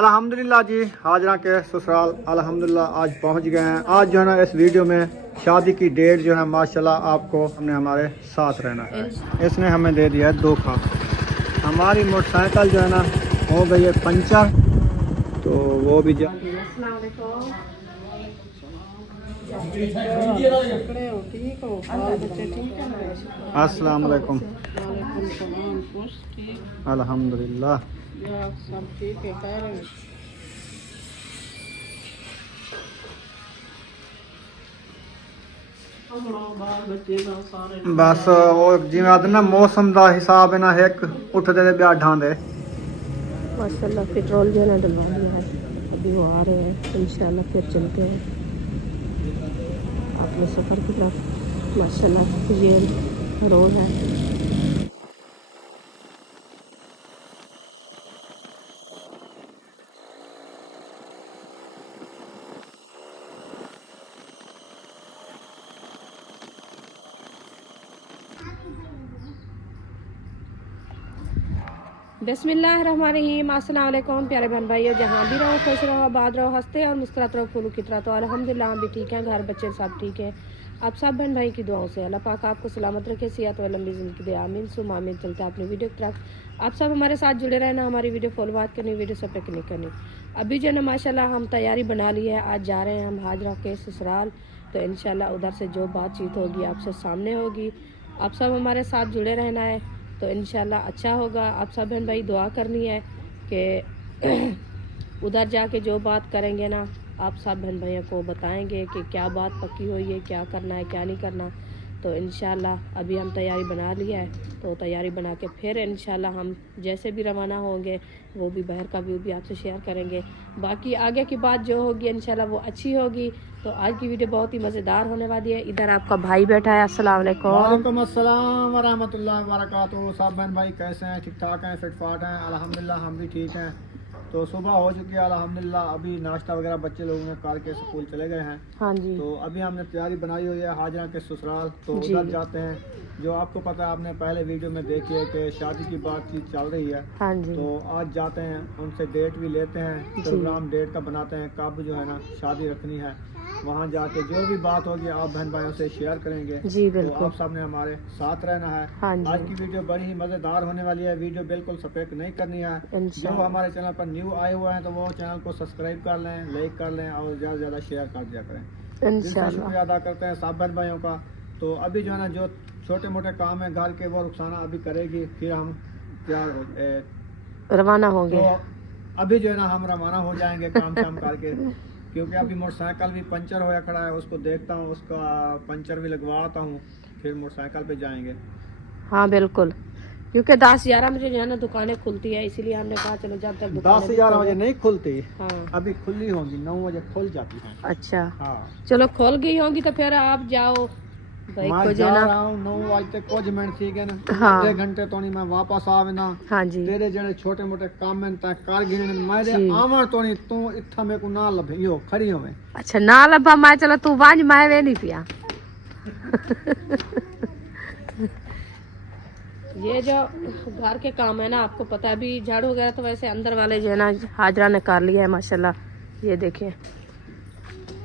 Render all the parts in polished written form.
अल्हम्दुलिल्लाह जी, हाजरा के ससुराल अल्हम्दुलिल्लाह आज पहुंच गए हैं। आज जो है ना इस वीडियो में शादी की डेट जो है माशाल्लाह आपको हमने हमारे साथ रहना है। इसने हमें दे दिया है धोखा। हमारी मोटरसाइकिल जो है ना हो गई है पंचर, तो वो भी अस्सलाम वालेकुम। अल्हम्दुलिल्लाह सब ठीक है। कह रहे बस वो जिवें आखदे ना मौसम का हिसाब है ना, एक उठते ते ब्याह ढांदे। माशाल्लाह पेट्रोल जो है ना डलवा दिया है, अभी वो आ रहे हैं। इंशाल्लाह फिर चलते हैं अपने सफ़र की तरफ। माशाल्लाह ये रोड है। बिस्मिल्लाहिर्रहमानिर्रहीम। अस्सलाम वालेकुम प्यारे बहन भाइयों, जहाँ भी रहो खुश रहो, आबाद रहो, हंसते और मुस्कुराते रहो फूलों की तरह। तो अल्हम्दुलिल्लाह हम भी ठीक हैं, घर बच्चे सब ठीक है। आप सब बहन भाई की दुआओं से अल्लाह पाक आपको सलामत रखे, सेहत और लंबी ज़िंदगी दे। आमीन सुम आमीन। चलते हैं अपनी वीडियो की तरफ। आप सब हमारे साथ जुड़े रहना, हमारी वीडियो फॉलो बात करनी, वीडियो सब पे क्लिक करनी। अभी जो है माशाल्लाह हम तैयारी बना ली है, आज जा रहे हैं हम हाजरा के ससुराल। तो इंशाल्लाह उधर से जो बातचीत होगी आपसे सामने होगी। आप सब हमारे साथ जुड़े रहना है, तो इंशाल्लाह अच्छा होगा। आप सब बहन भाई दुआ करनी है कि उधर जाके जो बात करेंगे ना, आप सब बहन भाइयों को बताएंगे कि क्या बात पक्की हुई है, क्या करना है क्या नहीं करना। तो इंशाल्लाह अभी हम तैयारी बना लिया है, तो तैयारी बना के फिर इंशाल्लाह हम जैसे भी रवाना होंगे वो भी बाहर का व्यू भी आपसे शेयर करेंगे। बाकी आगे की बात जो होगी इंशाल्लाह वो अच्छी होगी। तो आज की वीडियो बहुत ही मज़ेदार होने वाली है। इधर आपका भाई बैठा है। अस्सलाम वालेकुम। वालेकुम अस्सलाम व रहमतुल्लाहि व बरकातुहू। सब बहन भाई कैसे हैं? ठीक ठाक हैं, फिट फाट हैं? अल्हम्दुलिल्लाह हम भी ठीक हैं। तो सुबह हो चुकी है अल्हम्दुलिल्लाह। अभी नाश्ता वगैरह बच्चे लोगों ने करके स्कूल चले गए हैं। हाँ जी। तो अभी हमने तैयारी बनाई हुई है हाजरा के ससुराल, तो उधर जाते हैं। जो आपको पता है, आपने पहले वीडियो में देखी है कि शादी की बातचीत चल रही है। हाँ जी। तो आज जाते हैं, उनसे डेट भी लेते हैं, प्रोग्राम डेट का बनाते हैं, कब जो है ना शादी रखनी है। वहाँ जाके जो भी बात होगी आप बहन भाइयों से शेयर करेंगे। जी तो बिल्कुल। आप सबने हमारे साथ रहना है। हाँ जी। आज की वीडियो बड़ी ही मज़ेदार होने वाली है। वीडियो बिल्कुल स्किप नहीं करनी है। जो हमारे चैनल पर न्यू आए हुए हैं तो वो चैनल को सब्सक्राइब कर लें, लाइक कर लें और ज़्यादा से ज़्यादा शेयर कर दिया करें। जिनसे शुक्रिया अदा करते हैं सब बहन भाइयों का। तो अभी जो है ना जो छोटे मोटे काम है घर के वो रुखसाना अभी करेगी, फिर हम क्या रवाना होंगे। तो अभी जो है ना हम रवाना हो जाएंगे काम शाम करके, क्योंकि अभी मोटरसाइकिल भी पंचर होया खड़ा है। उसको देखता हूँ, उसका पंचर भी लगवाता हूँ, फिर मोटरसाइकिल पे जाएंगे। हाँ बिल्कुल, क्योंकि 10-11 बजे जो है ना दुकानें खुलती है, इसीलिए हमने कहा चलो जब तक 10-11 बजे नहीं खुलती। हाँ अभी खुली होंगी, 9 बजे खुल जाती है। अच्छा हाँ चलो खुल गई होंगी तो फिर आप जाओ भाई को जो ना 9 बजे कुछ मिनट ठीक है ना। हाँ 1 घंटे तो नहीं मैं वापस आवे ना। हाँ जी। तेरे जड़े छोटे मोटे काम में तय कर गिने मेरे आवर तो नहीं, तू इत्था मेरे को ना लभे यो खड़ी होवे। अच्छा ना लभा मैं चलो तू वांज मैं वे नहीं पिया। ये जो घर के काम है ना, आपको पता है अभी झाड़ू वगैरह तो वैसे अंदर वाले जो है ना हाजरा ने कर लिया है माशाल्लाह। ये देखिए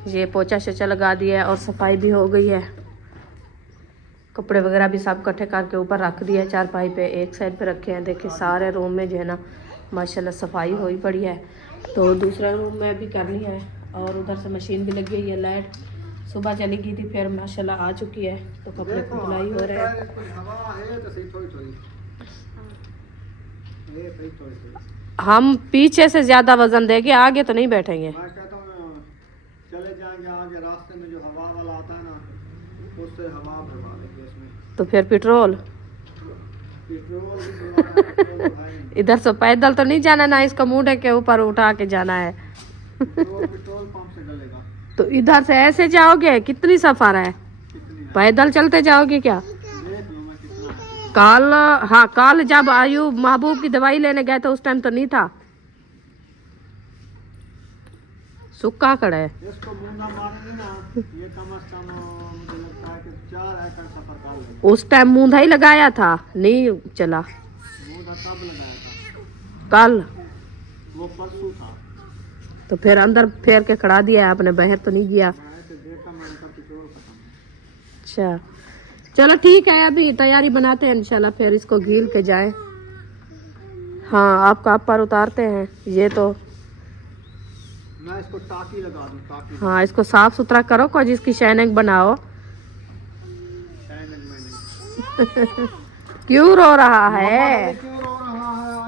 ये पोछा शोछा लगा दिया है और सफाई भी हो गई है। कपड़े वगैरह भी सब इकट्ठे करके ऊपर रख दिया है, चारपाई पे एक साइड पे रखे हैं। देखिए सारे रूम में जो है ना माशाल्लाह सफाई हुई पड़ी है। तो दूसरे रूम में भी करनी है और उधर से मशीन भी लगी हुई है। लाइट सुबह चली गई थी, फिर माशाल्लाह आ चुकी है। तो कपड़े की धुलाई हो रहे हैं। हम पीछे से ज्यादा वजन देंगे, आगे तो नहीं बैठेंगे। चले जाएंगे आगे, रास्ते में जो हवा वाला आता है ना उससे हवा भरवा देंगे उसमें। तो फिर पेट्रोल इधर से पैदल तो नहीं जाना ना, इसका मूड के ऊपर उठा के जाना है। पेट्रोल पंप से डलेगा। तो इधर से ऐसे जाओगे? कितनी सफर है? पैदल चलते जाओगे क्या? कल हाँ कल जब आयु महबूब की दवाई लेने गए थे उस टाइम तो नहीं था, सुक्का खड़ा है। इसको मुंडा मारेंगे ना, ये कम से कम मुझे लगता है कि 4 एकड़ सफर कर लेगा। उस टाइम मूंधा ही लगाया था, नहीं चला। मूंधा कब लगाया था? कल वो परसों था। तो फिर अंदर फेर के खड़ा दिया है आपने, बाहर तो नहीं गया। अच्छा चलो ठीक है, अभी तैयारी बनाते हैं इंशाल्लाह, फिर इसको घील के जाए। हाँ आपका आप पर उतारते हैं ये तो। मैं इसको टाकी लगा दूं, टाकी। हाँ इसको साफ सुथरा करो, कोई जिसकी शाइनिंग बनाओ। क्यों रो रहा है?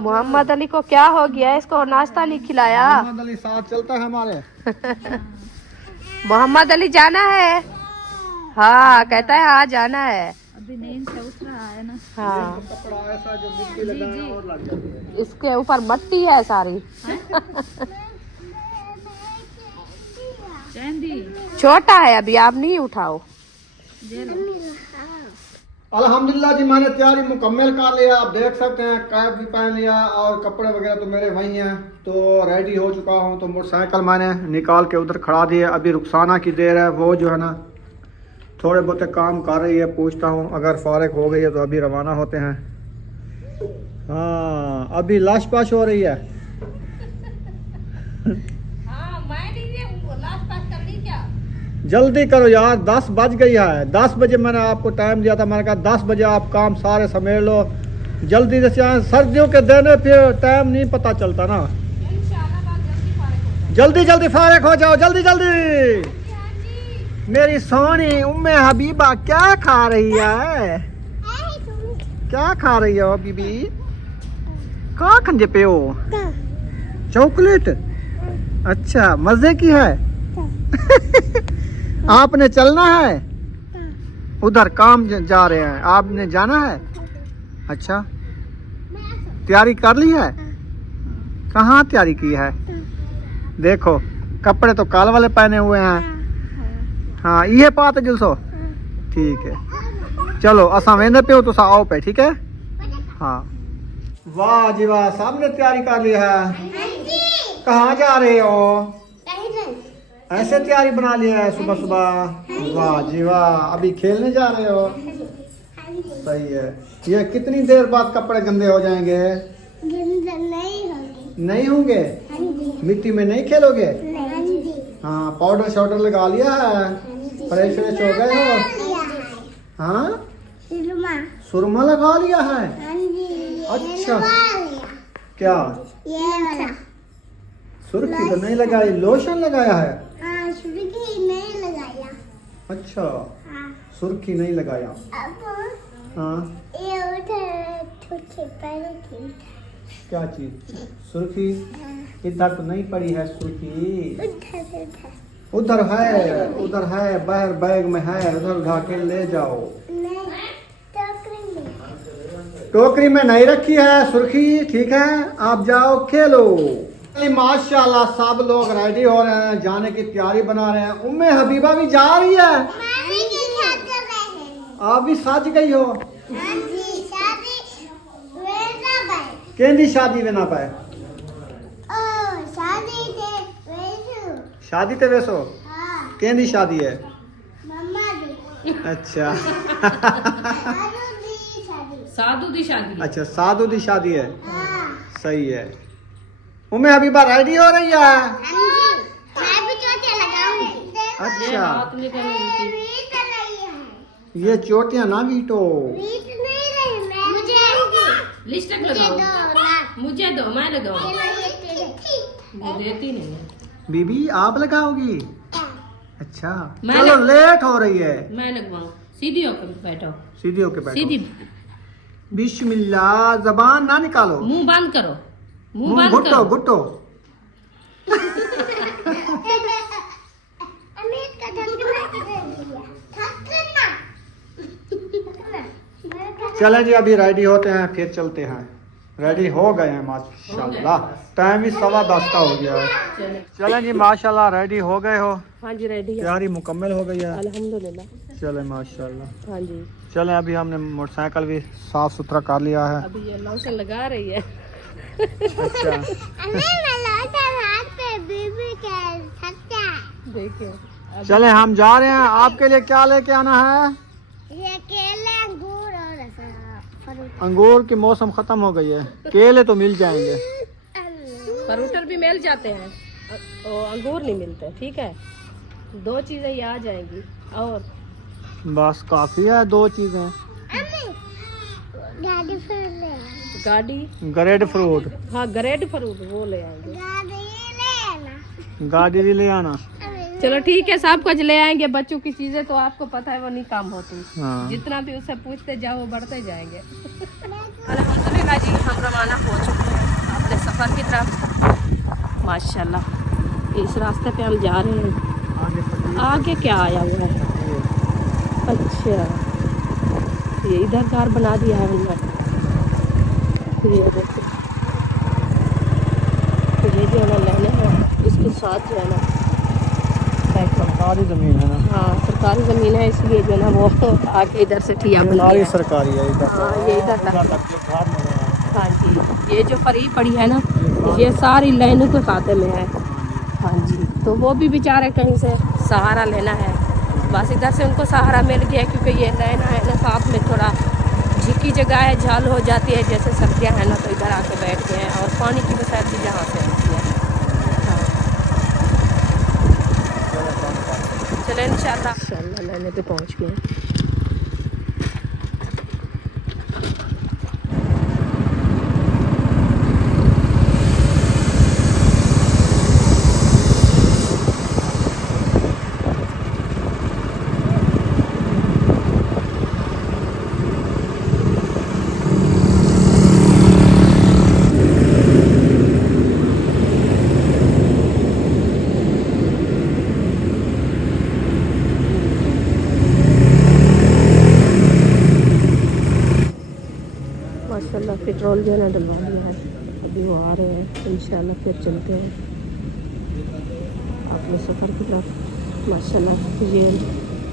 मोहम्मद अली को क्या हो गया? इसको नाश्ता नहीं खिलाया? मोहम्मद अली साथ चलता है हमारे। मोहम्मद अली जाना है? हाँ कहता है हाँ जाना है। अभी नींद से उठ रहा है ना। हाँ कपड़ा ऐसा जो मिट्टी लगाना और लग जाती है। इसके ऊपर मट्टी है सारी। चांदी छोटा है अभी, आप नहीं उठाओ। अल्हम्दुलिल्लाह जी, मैंने तैयारी मुकम्मल कर लिया। आप देख सकते हैं कैप भी पहन लिया और कपड़े वगैरह तो मेरे वहीं हैं, तो रेडी हो चुका हूं। तो मोटरसाइकिल मैंने निकाल के उधर खड़ा दिया। अभी रुखसाना की देर है, वो जो है ना थोड़े बहुत काम कर रही है। पूछता हूं, अगर फारिग हो गई है तो अभी रवाना होते हैं। हाँ अभी लाश पाश हो रही है। जल्दी करो यार, 10 बज गई है। 10 बजे मैंने आपको टाइम दिया था, मैंने कहा 10 बजे आप काम सारे समेट लो जल्दी से। सर्दियों के दिन फिर टाइम नहीं पता चलता ना। जल्दी जल्दी फारिग हो जाओ, जल्दी जल्दी। मेरी सोनी उम्मे हबीबा क्या खा रही है? क्या खा रही हो बीबी? क्या खंजे पे हो? चॉकलेट? अच्छा मजे की है। आपने चलना है उधर, काम जा रहे हैं, आपने जाना है। अच्छा तैयारी कर ली है? कहाँ तैयारी की है? देखो कपड़े तो काल वाले पहने हुए हैं। हाँ ये बात है जुलसो, ठीक है चलो असा वेंदे पे हो तो आओ पे, ठीक है। हाँ वाह जी वाह, सबने तैयारी कर ली है। कहाँ जा रहे हो? ऐसे तैयारी बना लिया है सुबह सुबह? वाह जी वाह, अभी खेलने जा रहे हो? सही है। ये कितनी देर बाद कपड़े गंदे हो जाएंगे? नहीं होंगे? मिट्टी में नहीं खेलोगे? हाँ पाउडर शाउडर लगा लिया है? फ्रेश फ्रेश हो गए हो? हाँ सुरमा लगा लिया है? अच्छा क्या सुर्खी तो नहीं लगाई, लोशन लगाया है? सुर्खी नहीं लगाया। अच्छा सुर्खी नहीं लगाया। हाँ ये उधर क्या चीज? सुर्खी इधर तो नहीं पड़ी है सुर्खी। उधर है, उधर है, बाहर बैग में है, उधर उठा के ले जाओ। टोकरी में नहीं रखी है सुर्खी, ठीक है आप जाओ खेलो। माशाल्लाह सब लोग रेडी हो रहे हैं, जाने की तैयारी बना रहे हैं। उम्मे हबीबा भी जा रही है? आप भी सज गई हो? केंदी शादी में ना पाए? शादी ते वैसो केंदी शादी है? अच्छा साधु दी शादी। अच्छा साधु दी शादी है, सही है। उम्मे हबीबा रेडी हो रही है? अच्छा ये चोटियां ना बीटो। लिपस्टिक लगाओ, मुझे दो, मैं लगाऊं। देती नहीं है। बीबी आप लगाओगी? अच्छा मैं चलो लेट हो रही है। मैं लगवाऊं। सीधी होकर बैठो, सीधी होके बैठो। सीधी। बिस्मिल्लाह, जबान ना निकालो, मुंह बंद करो, मुंह मुंह बंद घुटो करो। घुटो। चलें जी अभी रेडी होते हैं फिर चलते हैं। रेडी हो गए हैं माशाल्लाह, टाइम ही 10:15 का हो गया है। चलें जी माशाल्लाह रेडी हो गए हो? हाँ जी रेडी है, तैयारी मुकम्मल हो गई है अल्हम्दुलिल्लाह। चले माशाल्लाह। हाँ जी चलें अभी हमने मोटरसाइकिल भी साफ सुथरा कर लिया है। अभी ये लोशन लगा रही है। अच्छा देखिए चले हम जा रहे हैं। आपके लिए क्या लेके आना है? ये केले, अंगूर और फ्रूट। अंगूर की मौसम खत्म हो गई है, केले तो मिल जाएंगे। फ्रूटर भी मिल जाते हैं। अंगूर नहीं मिलते, ठीक है। 2 चीज़ें ये आ जाएंगी। और बस काफी है, 2 चीजें। गाड़ी फिर ले आना। गाड़ी, ग्रेड फ्रूट, हाँ ग्रेड फ्रूट वो ले आएंगे। गाड़ी ले आना। गाड़ी भी ले आना। चलो ठीक है, सब कुछ ले आएंगे। बच्चों की चीजें तो आपको पता है वो नहीं काम होती, हाँ। जितना भी उससे पूछते जाओ वो बढ़ते जाएंगे। अल्हम्दुलिल्लाह जी, हम रवाना हो चुके हैं अपने सफ़र की तरफ माशाल्लाह। इस रास्ते पे हम जा रहे हैं। आगे क्या आया हुआ है? अच्छा, ये इधर कार बना दिया है उन्होंने। ये देखो, ये जो है ना लेने हैं, इसके साथ जो है ना सरकारी जमीन है ना। हाँ सरकारी ज़मीन है, इसलिए जो है ना वो आके इधर से ठिया बन सारी गया। सरकारी है इधर। हाँ ये इधर तक। घर में हाँ जी, ये जो फरी पड़ी है ना, ये सारी लाइनों के खाते में है। हाँ जी, तो वो भी बेचारे कहीं से सहारा लेना है। बस इधर से उनको सहारा मिल गया, क्योंकि ये लाइन है ना साथ में थोड़ा झिकी जगह है, झाल हो जाती है जैसे सर्दियाँ हैं ना, तो इधर आके बैठ गए हैं। और पानी की वसैत भी जहाँ से आती है। चले इंशाल्लाह लाने पे पहुँच गए। माशाल्लाह पेट्रोल जो है ना डलवा दिया है, अभी वो आ रहे हैं। इंशाल्लाह फिर चलते हैं अपने सफ़र की तरफ। माशाल्लाह ये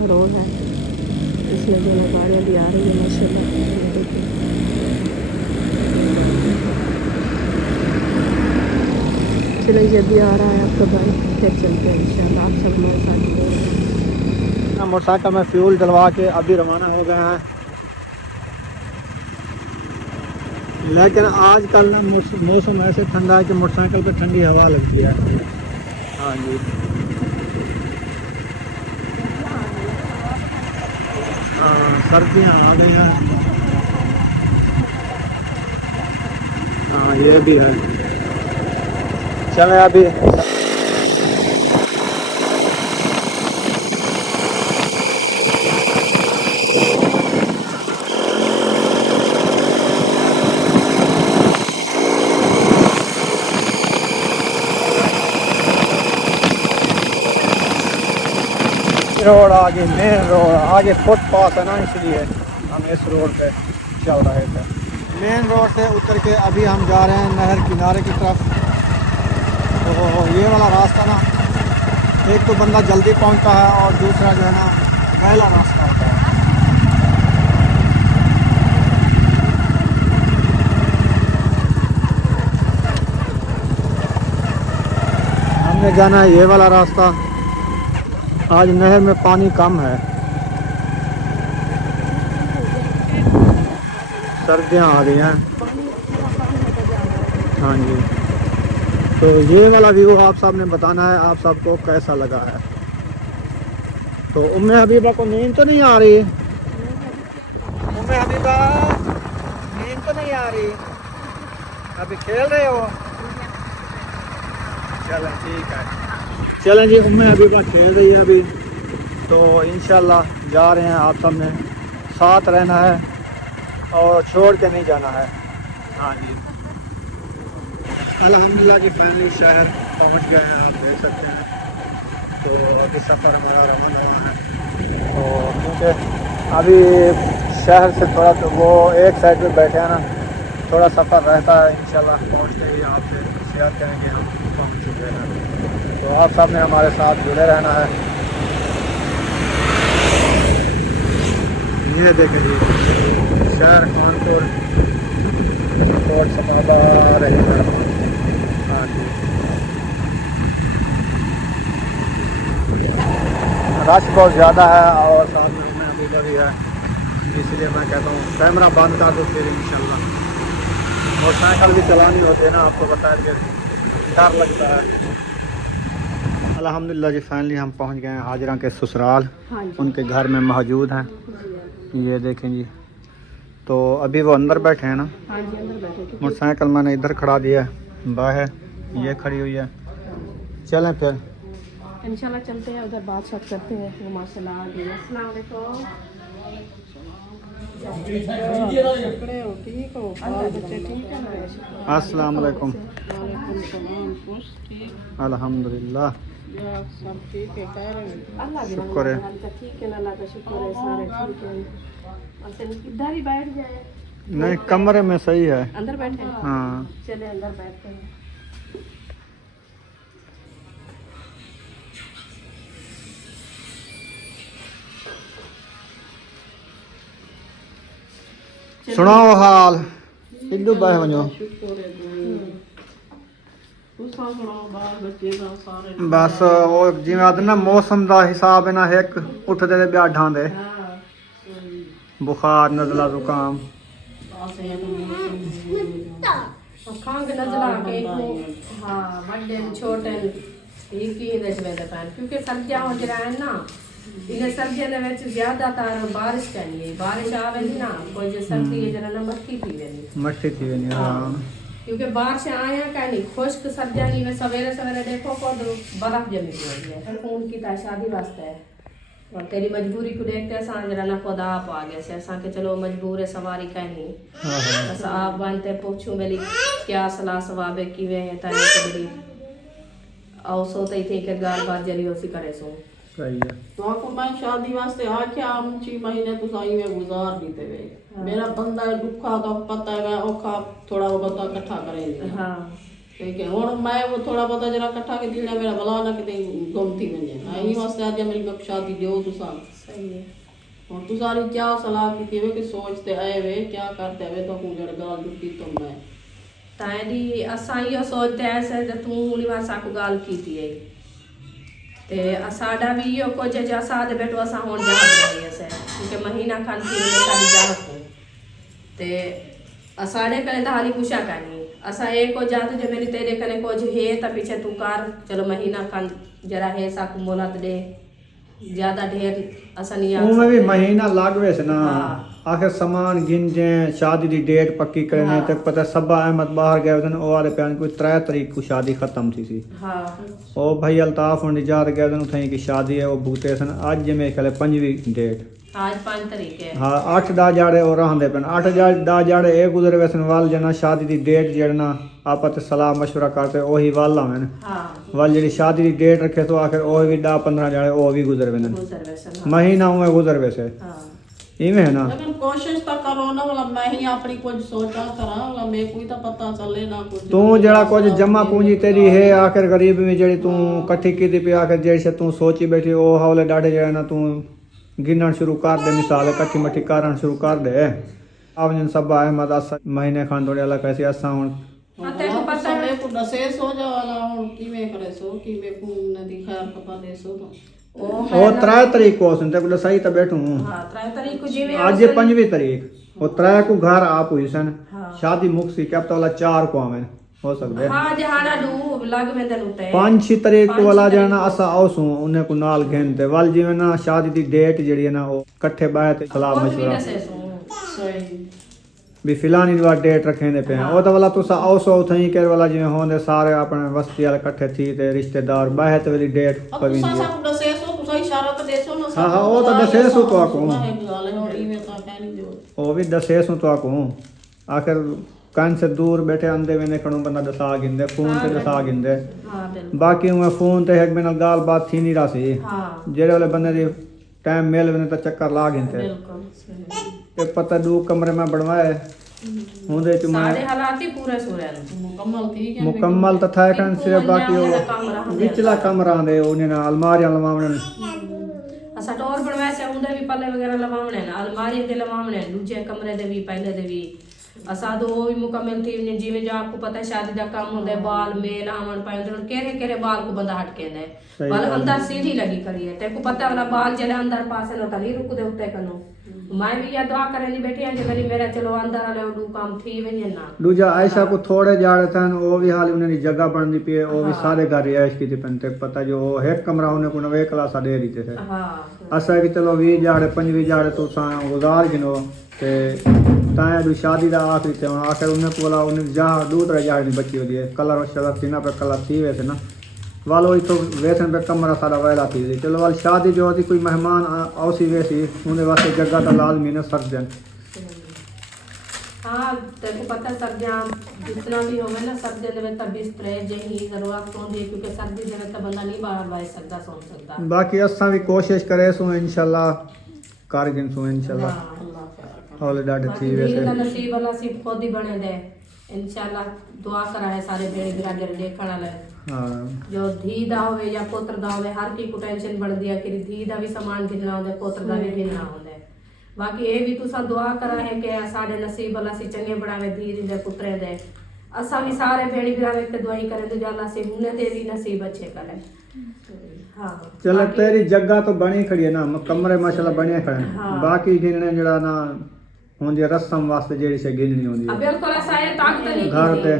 रोड है, इसमें जो है गाड़ियाँ भी आ रही है माशाल्लाह। चलिए जब भी आ रहा है आपका भाई, फिर चलते हैं इंशाल्लाह। आप सब हमारे साथ। मोटरसाइकिल में फ्यूल डलवा के अभी रवाना हो गए हैं। लेकिन आजकल ना मौसम ऐसे ठंडा है कि मोटरसाइकिल पे ठंडी हवा लगती है। हाँ जी, हाँ सर्दियाँ आ गई हैं। हाँ ये भी है। चलें अभी रोड आगे, मेन रोड आगे फुटपाथ है ना, इसलिए हम इस रोड पे चल रहे थे। मेन रोड से उतर के अभी हम जा रहे हैं नहर किनारे की तरफ। तो ये वाला रास्ता ना, एक तो बंदा जल्दी पहुंचता है और दूसरा जो है ना पहला रास्ता होता है। हमने जाना है ये वाला रास्ता। आज नहर में पानी कम है, सर्दियाँ आ गई हैं। हाँ जी, तो ये वाला व्यू आप सब ने बताना है आप सबको कैसा लगा है। तो उम्मे हबीबा को नींद तो नहीं आ रही? उम्मे हबीबा नींद तो नहीं आ रही? अभी खेल रहे हो? चलें ठीक है, चलें जी। उम्मे हबीबा खेल रही है अभी, तो इंशाल्लाह जा रहे हैं। आप सब ने साथ रहना है और छोड़ के नहीं जाना है। हाँ जी, अल्हम्दुलिल्लाह जी फाइनली शहर पहुंच गए हैं, आप देख सकते हैं। तो अभी सफ़र हमारा रवाना है। तो क्योंकि अभी शहर से थोड़ा तो वो एक साइड पे बैठे हैं ना, थोड़ा सफ़र रहता है। इंशाल्लाह पहुंचते ही आपसे शेयर करेंगे हम पहुंच चुके हैं। तो आप सब ने हमारे साथ जुड़े रहना है। ये देखें जी, शहर कानपुर कोट समादा रही है। हाँ जी, रश बहुत ज़्यादा है और साथ में हमें अभी भी है, इसलिए मैं कहता हूँ कैमरा बंद कर दो फिर इंशाल्लाह। मोटरसाइकिल भी चलानी होती है ना, आपको पता है कि डर लगता है। अल्हम्दुलिल्लाह जी फाइनली हम पहुंच गए हैं हाजिरा के ससुराल। हाँ जी। उनके घर में मौजूद हैं। ये देखें जी, तो अभी वो अंदर बैठे हैं ना। हाँ जी, अंदर बैठे थे। मोटरसाइकिल मैंने इधर खड़ा दिया है, बाहर ये खड़ी हुई है। चलें फिर इंशाल्लाह चलते हैं उधर, बात सब करते हैं। माशाल्लाह। अस्सलाम वालेकुम। ठीक हो? बाल बच्चे ठीक है ना? अस्सलाम वालेकुम। अल्हम्दुलिल्लाह सब ठीक है। अल्लाह की शुक्र है। ठीक है, अल्लाह का शुक्र है, सारे ठीक है। और इधर ही बैठ जाए। नहीं, कमरे में सही है। अंदर बैठे हैं? हाँ चले अंदर बैठते हैं। सुनाओ हाल इधर बाहर वञो। बस वो जिवें आदे ना मौसम दा हिसाब है ना, एक उठदे ते ब्याह ढांदे, बुखार नज़ला जुकाम। खंघ नजला के हाँ बड़े छोटे एक ही देश में पैन, क्योंकि सर्दियां हो जाए ना, इन्हें सर्दियों के विच ज्यादातर बारिश चाहिए। बारिश आवे ना कोई जो सर्दी है जरा ना मट्टी थी वेनी हाँ क्योंकि बारिश आया का नहीं खुश्क सर्दियां में सवेरे सवेरे देखो को बर्फ जमी हुई है। फोन की ता शादी वास्ते है और तेरी मजबूरी को देखते असां जरा ना खुदा आप आ गए से असां के चलो मजबूर है सवारी कहनी बस आप बनते पूछूं मेरी क्या सलाह सवाब है किवे है ताए बड़ी आओ सोते ही थे के गाल बात जरी होसी करे सो सही है। तो आपको मैं शादी वास्ते आख्या हम 6 महीने तो सही में गुजार दीते वे। मेरा बंदा दुखा तो पता है औखा थोड़ा बहुत इकट्ठा करेंगे। हाँ ठीक है, और मैं वो थोड़ा बहुत जरा इकट्ठा के दीना मेरा भला ना किते गुम थी वने ना ई वास्ते आज मेरी में शादी दियो तुसा सही है। और तू सारी क्या सलाह की थी वे कि सोचते आए वे क्या करते वे तो को जड़ गाल दुखी तो मैं ताड़ी असां यो सोचते ऐसे जब तू उनी वासा को गाल की थी ते असाडा भी यो को जे असा दे बेटो असा होन जा रही है से क्योंकि महीना खान की में सारी जा को ते असाडे कने धाली पूछा कानी असा एक को जात जे मेरी तेरे कने को जे है त पीछे तू कार चलो महीना खान जरा है सा को मोलत दे ज्यादा ढेर असा नहीं उनमें भी महीना लागवे से ना। हाँ। आखिर सामान गिन जे शादी दी डेट पक्की करने हाँ। तक पता सबा अहमद बाहर गए उदन ओ आले प्यान कोई 3 तारीख को शादी खत्म थी सी। हां ओ भाई अल्ताफ हुन इजाद गए उदन उथई की शादी है वो भूते सन आज जे मेरे ख्याल 5वीं डेट आज 5 तारीख है। हाँ 8-10 जाड़े और रहंदे पेन 8-10 जाड़े ए गुजरे वैसन वाल जना शादी दी डेट जड़ना आपत सलाह मशवरा करते ओही वाल आवन हां वाल जेडी शादी दी डेट रखे तो आखिर ओ भी 10-15 जाड़े ओ भी गुजर वेन रिजर्वेशन महीना में गुजर वैसे हां इमे है ना। लेकिन कोशिश तो करो ना वाला मैं ही अपनी कुछ सोचा करा वाला मैं कोई तो पता चले ना कुछ तू जड़ा कुछ जमा पूंजी तेरी है आखिर गरीब में जड़ी तू कट्ठी कीती पे आखिर जेड़ी से तू सोची बैठी ओ हौले डाडे जड़ा ना तू गिनन शुरू कर दे मिसाल कट्ठी मट्ठी कारण शुरू कर दे अब जन सब अहमद अस महीने खान थोड़े अलग कैसे असा हुन हां तेको पता है मैं को दसे सो जा वाला और की में करे सो की में को नदी खैर पता दे सो तो ओ ओ 3 तारीख को सुनते को सही तो बैठू हां 3 तारीख को जीवे आज ये 5वीं तारीख वो 3 को घर आप हुई सन हाँ। शादी मुक्सी क्या पता वाला 4 को आवे हो सकदे हां जहाना डू लग में दन उते 5-6 तारीख को वाला जाना असा आउसू उन्हें को नाल घेनते वाल जीवे ना शादी दी डेट जड़ी है ना वो इकट्ठे बात सलाह मशवरा सही भी फिलानी वाला डेट रखे दे पे ओ तो वाला तुसा आउसो उथई कर वाला जिवे होंदे सारे अपने बस्ती वाले इकट्ठे थी ते रिश्तेदार बाहत वाली डेट अब पवी तुसा सब दसे सो तुसा इशारा तो दे सो ना हाँ, हाँ, वो तो दसे सो तो आको। गाल और ई में तो कहनी जो ओ भी दसे सु तो आको आखिर कान से दूर बैठे अंधे में खड़ो बंदा दसा गिंदे फोन ते दसा गिंदे हां बिल्कुल बाकी मैं फोन ते एक बिना गाल बात थी नहीं रासी हां जेड़े वाले बंदे दी टाइम मेल बने तो चक्कर ला गिनते बिल्कुल सही एक पता दो कमरे में बनवाए होंदे च मैं सारे हालात ही पूरे सूरन मुकम्मल ठीक है मुकम्मल तथा कन सिर्फ बाकी वो विचला कमरा दे उन्हें ना अलमारियां लवावने असा डोर बनवाए से उंदे भी पल्ले वगैरह लवावने ना अलमारी दे लवावने दूजे कमरे दे भी पहले दे भी असा तो वो भी मुकम्मल थी जिवें जो आपको पता है शादी दा काम होंदा है बाल मेल आवन पाए केरे बाल को बंदा हट के दे बाल अंदर सीढ़ी लगी करी है ते को पता वाला बाल जले अंदर पासे नो कली रुक दे उते कनो मैं भी या दुआ करनी बैठी है जब मेरा चलो अंदर वाले उडू काम थी वने ना दूजा आयशा को थोड़े जाड़े थे वो भी हाल उन्हें जगह बननी पी वो भी सारे घर रिहाइश की थी पंते पता जो एक कमरा उन्हें को नवे क्लास दे रही थे असा कि चलो 20 जाड़े 25 जाड़े तो गुजार गिनो ते ताया भी शादी दा आखिरी थे आखिर उन्हें बोला उन्हें जहाँ दूसरा जाड़ नहीं बची होती है कलर शलर थी ना पे कलर थी वैसे ना वालो तो वैसे पे कमरा सारा वेला थी चलो वाल शादी जो होती कोई मेहमान औसी वैसी उन्हें वास्ते जगह तो लाजमी ने सक दें हाँ तेरे को पता है सर्दियाँ जितना भी होवे ना सर्दी में तब बिस्तर जही जरूरत होती है क्योंकि सर्दी में तो बंदा नहीं बाहर बैठ सकता सो सकता बाकी असा भी कोशिश करे सो इंशाल्लाह कर गिन सो इंशाल्लाह हौले डाटे थी वैसे नसीब अल्लाह सिर्फ खुद ही बने दे इंशाल्लाह दुआ कराए सारे बेड़े बिरादर देखण वाले जो धी दा होवे या पुत्र दा होवे हर की को टेंशन बढ़दी है कि धी दा भी सामान गिनना होंदा पुत्र दा भी गिनना होंदा बाकी ये भी तुसा दुआ करा है कि सारे नसीब अल्लाह से चंगे बढ़ावे धी दे पुत्रे दे असा भी सारे बेड़ी बिरावे ते दुआई करे तो अल्लाह से मुने ते भी नसीब अच्छे करे हां चल तेरी जगह तो बनी खड़ी है ना कमरे माशाल्लाह बने खड़े बाकी गिनने जड़ा ना होंदी रस्म वास्ते जेड़ी से गिननी होंदी अब बिल्कुल ऐसा है ताकत नहीं घर ते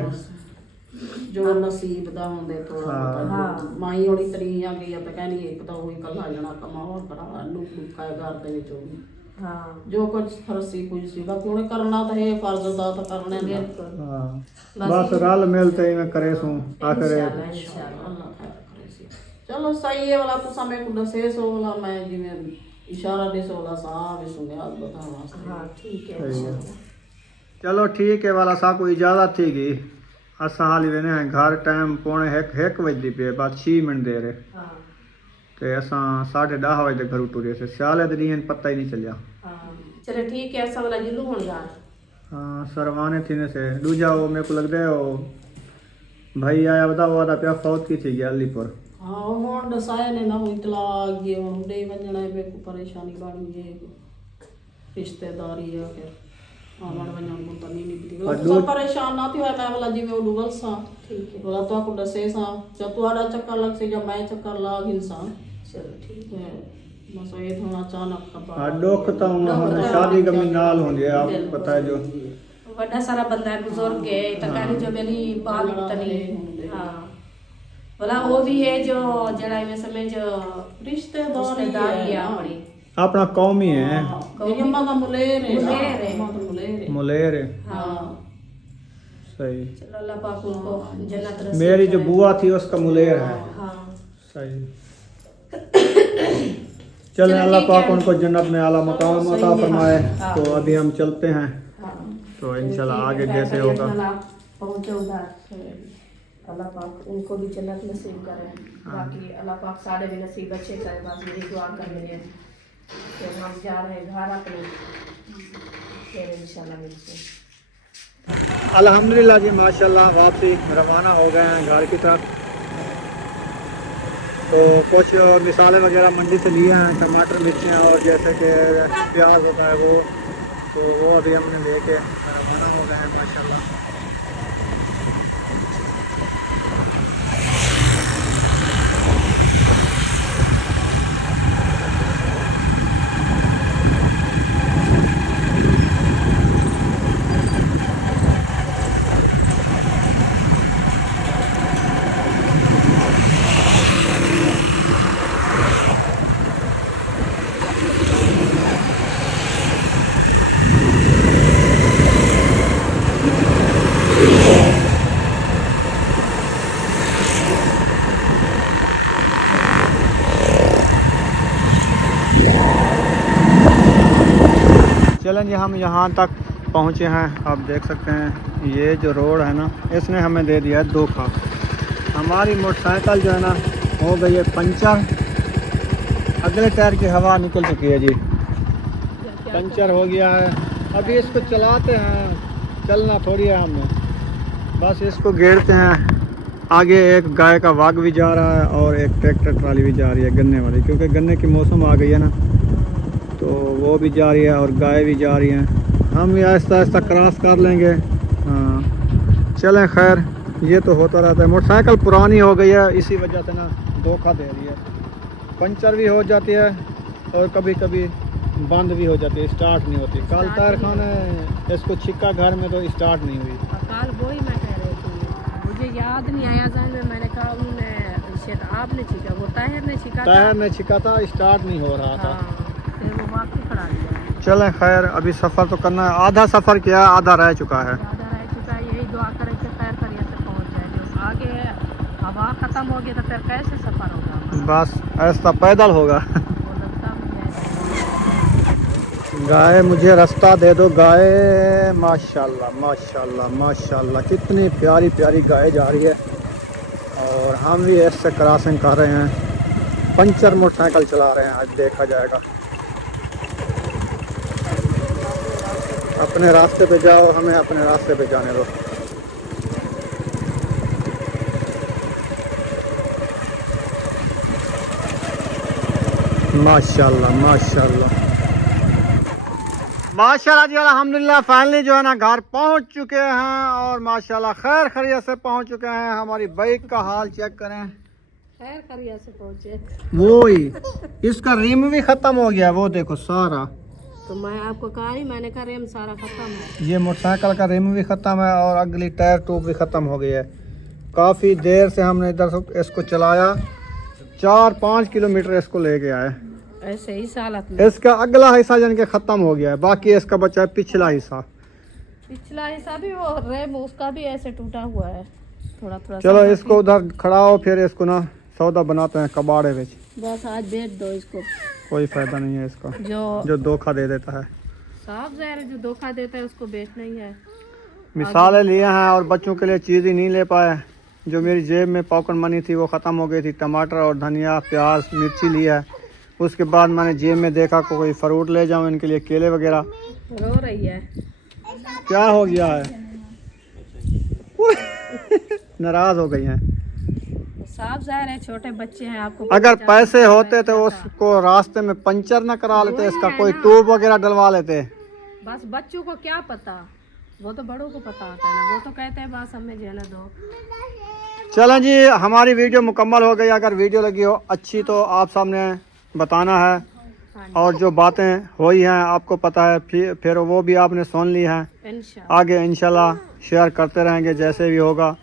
ਜੋ ਨਸੀਬ ਦਾ ਹੁੰਦੇ ਥੋੜਾ ਬਹੁਤਾ ਮਾਈ ਹੋਣੀ ਤਰੀ ਆ ਗਈ ਆ ਤਾਂ ਕਹਿੰਦੀ ਇੱਕ ਤਾਂ ਉਹੀ ਕੱਲਾ ਜਣਾ ਕਮਾਵਾ ਕਰਾ ਲੁਕ ਲੁਕਾਏ ਘਰ ਦੇ ਵਿੱਚ ਹੋਗੀ ਹਾਂ ਜੋ ਕੁਝ ਫਰਸੀ ਕੁਝ ਸੀ ਬਾਕੀ ਉਹਨੇ ਕਰਨਾ ਤਾਂ ਇਹ ਫਰਜ਼ ਦਾ ਤਾਂ ਕਰਨਾ ਹੀ हां बस रल मिलते ही मैं करे सू आखिर इंशाल्लाह अल्लाह खैर करे सी चलो सही है वाला तो समय को दसे सो वाला मैं जिਵੇਂ इशारा दे सो वाला साहब सुने आज बता वास्ते हां ठीक है चलो ठीक है वाला सा को इजाजत थी गई असा हाल वेने घर टाइम पौने 1 बजे पे बस 6 मिनट दे रहे हां ते असा 10:30 बजे घर टुरे से साले दिन पता ही नहीं चलिया हां चलो ठीक है ऐसा वाला जिलू होन यार हाँ सरवाने थी से दूजा वो मेरे को लगता है वो भाई आया बता वो आदा प्या फौत की थी अलीपुर हाँ हुण दसाए ने ना इतला ये हुण डे वंजणा पे को परेशानी बन गई रिश्तेदारी है फिर आवन वंजण को तो नहीं निकली सब परेशान ना थी है मैं वाला जिਵੇਂ ਉਹ ਡੁਬਲ ਸਾਂ ठीक है वाला तो को दसे सां जब तुम्हारा चक्कर लग से जब मैं चक्कर लाग इंसान चलो ठीक है बस ये थोड़ा अचानक खबर हाँ दुख तो हम शादी कमी नाल होंदी है आपको पता है जो बड़ा सारा बंदा है बुजुर्ग है तो कहने जो मेरी बाल तनी हां वाला वो भी है जो जड़ा में समझ रिश्तेदारी है अपनी अपना कौम ही है ये अम्मा का मुलेर है मुलेर हां सही चलो अल्लाह पाक उनको जन्नत नसीब मेरी जो बुआ थी उसका मुलेर है हां सही चलें अल्लाह पाक उनको जन्नत में आला मकाम अता फरमाए तो अभी हम चलते हैं तो इंशाल्लाह आगे जैसे होगा पहुंचे उधर अल्लाह पाक उनको भी जन्नत नसीब करे बाकी अल्लाह पाक सारे भी नसीब अच्छे करे बस मेरी दुआ कर मेरे कि हम जा रहे हैं घर अपने फिर इंशाल्लाह मिलते हैं अल्हम्दुलिल्लाह जी माशाल्लाह वापसी रवाना हो गए हैं घर की तरफ तो कुछ मिसालें वगैरह मंडी से लिए हैं टमाटर मिर्चियाँ और जैसे कि प्याज होता है वो तो वो अभी हमने लेके रवाना हो गए हैं माशाल्लाह चलें जी हम यहाँ तक पहुँचे हैं आप देख सकते हैं ये जो रोड है ना इसने हमें दे दिया है धोखा हमारी मोटरसाइकिल जो है ना हो गई है पंचर अगले टायर की हवा निकल चुकी है जी पंचर हो गया है अभी इसको चलाते हैं चलना थोड़ी है हमें बस इसको घेरते हैं आगे एक गाय का वाग भी जा रहा है और एक ट्रैक्टर ट्राली भी जा रही है गन्ने वाली क्योंकि गन्ने की मौसम आ गई है ना तो वो भी जा रही है और गाय भी जा रही हैं हम आहिस्ता आहिस्ता क्रॉस कर लेंगे हाँ चलें खैर ये तो होता रहता है मोटरसाइकिल पुरानी हो गई है इसी वजह से ना धोखा दे रही है पंचर भी हो जाती है और कभी कभी बंद भी हो जाती है, स्टार्ट नहीं होती। कल तार खान इसको छिक्का घर में तो स्टार्ट नहीं हुई। कल वही मैं कह रही थी, मुझे याद नहीं आया जहन में, मैंने कहा उन्होंने शायद आपने छिका, वो ताहिर ने छिका था। ताहिर ने छिका था, स्टार्ट नहीं हो रहा था। हाँ, फिर वो वापस खड़ा दिया। चलें खैर, अभी सफ़र तो करना है, आधा सफ़र किया है, आधा रह चुका है। ज़्यादा रह चुका है, यही दुआ करें कि खैर खैरियत से पहुँच जाए। जो आगे हवा ख़त्म होगी तो फिर कैसे सफ़र होगा हमारा? बस ऐसा पैदल होगा। वो रास्ता मुझे गाय मुझे रास्ता दे दो गाय। माशाल्लाह माशाल्लाह माशाल्लाह, कितनी प्यारी प्यारी गाय जा रही है और हम भी इससे क्रॉसिंग कर रहे हैं। पंचर मोटरसाइकिल चला रहे हैं, आज देखा जाएगा। अपने रास्ते पे जाओ, हमें अपने रास्ते पे जाने दो। माशाल्लाह माशाल्लाह माशाल्लाह जी, अल्हम्दुलिल्लाह फाइनली जो है ना घर पहुंच चुके हैं और माशाल्लाह खैर खैरियत से पहुंच चुके हैं। हमारी बाइक का हाल चेक करें, खैर खैरियत से पहुँचे। वो ही इसका रिम भी ख़त्म हो गया, वो देखो सारा। तो मैं आपको कहा ही, मैंने कहा रेम सारा ख़त्म है। ये मोटरसाइकिल का रिम भी ख़त्म है और अगली टायर ट्यूब भी ख़त्म हो गई है। काफ़ी देर से हमने इधर से इसको चलाया, 4-5 किलोमीटर इसको लेके आए। ऐसे ही हालत में इसका अगला हिस्सा जान के ख़त्म हो गया है, बाकी इसका बचा है पिछला हिस्सा। पिछला हिस्सा भी वो रेम उसका भी ऐसे टूटा हुआ है थोड़ा थोड़ा। चलो इसको उधर खड़ा हो, फिर इसको ना सौदा बनाते हैं कबाड़े में। बस आज बेच दो इसको, कोई फायदा नहीं है इसका, जो जो धोखा दे देता है। साफ ज़ाहिर है, जो धोखा देता है उसको बेचना ही है। मिसालें लिए हैं और बच्चों के लिए चीज़ ही नहीं ले पाए। जो मेरी जेब में पॉकेट मनी थी वो ख़त्म हो गई थी। टमाटर और धनिया प्याज मिर्ची लिया है। उसके बाद मैंने जेब में देखा कोई फ्रूट ले जाऊं इनके लिए, केले वगैरह। रो रही है, क्या हो गया है? नाराज़ हो गई हैं। साफ ज़ाहिर है छोटे बच्चे हैं, आपको अगर पैसे होते तो उसको रास्ते में पंचर न करा लेते, इसका कोई ट्यूब वगैरह डलवा लेते। बस बच्चों को क्या पता, वो तो बड़ों को पता होता है ना। वो तो कहते हैं बस हमें जेने दो। चलें जी, हमारी वीडियो मुकम्मल हो गई। अगर वीडियो लगी हो अच्छी तो आप सामने बताना है, और जो बातें हुई हैं आपको पता है, फिर वो भी आपने सुन ली हैं। इंशाल्लाह आगे इंशाल्लाह शेयर करते रहेंगे जैसे भी होगा।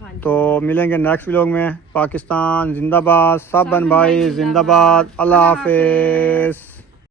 हाँ जी। तो मिलेंगे नेक्स्ट व्लॉग में। पाकिस्तान जिंदाबाद, सब बहन भाई जिंदाबाद। अल्लाह हाफिज़।